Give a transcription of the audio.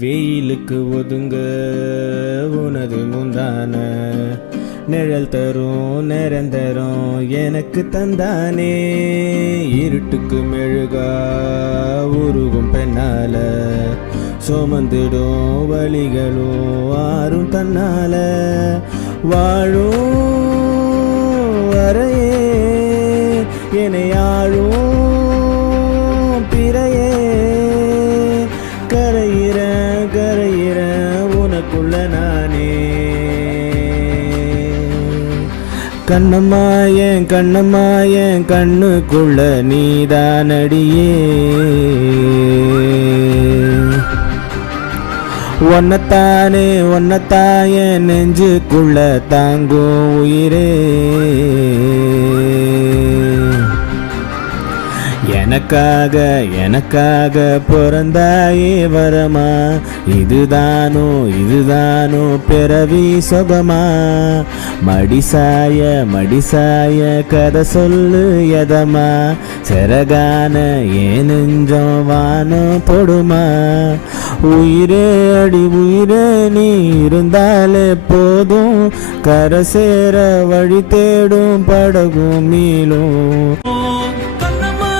வெயிலுக்கு ஒதுங்க உனது முந்தான நிழல் தரும் நிரந்தரம் எனக்கு தந்தானே. இருட்டுக்கு மெழுகா உருகும் பெண்ணால சுமந்துடும் வழிகளும் ஆறும் தன்னால. வாழும் வரையே என்னை ஆளும் பிறையே. கரையிற கரையிற உனக்குள்ள நானே. கண்ணம்மா என் கண்ணம்மா என் கண்ணுக்குள்ள நீதானடியே. ஒன்னத்தானே ஒன்னத்தாய நெஞ்சுக்குள்ள தாங்கும் உயிரே. எனக்காக எனக்காக பிறந்தாயே வரமா. இதுதானோ இதுதானோ பிறவி சொகமா. மடிசாய மடிசாய கதை சொல்லு எதமா. சிறகான ஏன் நெஞ்சம் வானம் தொடுமா. உயிரே அடி உயிரே நீ இருந்தாலே போதும். கரை சேர வழி தேடும் படகும் மீளும். கண்ணம்மா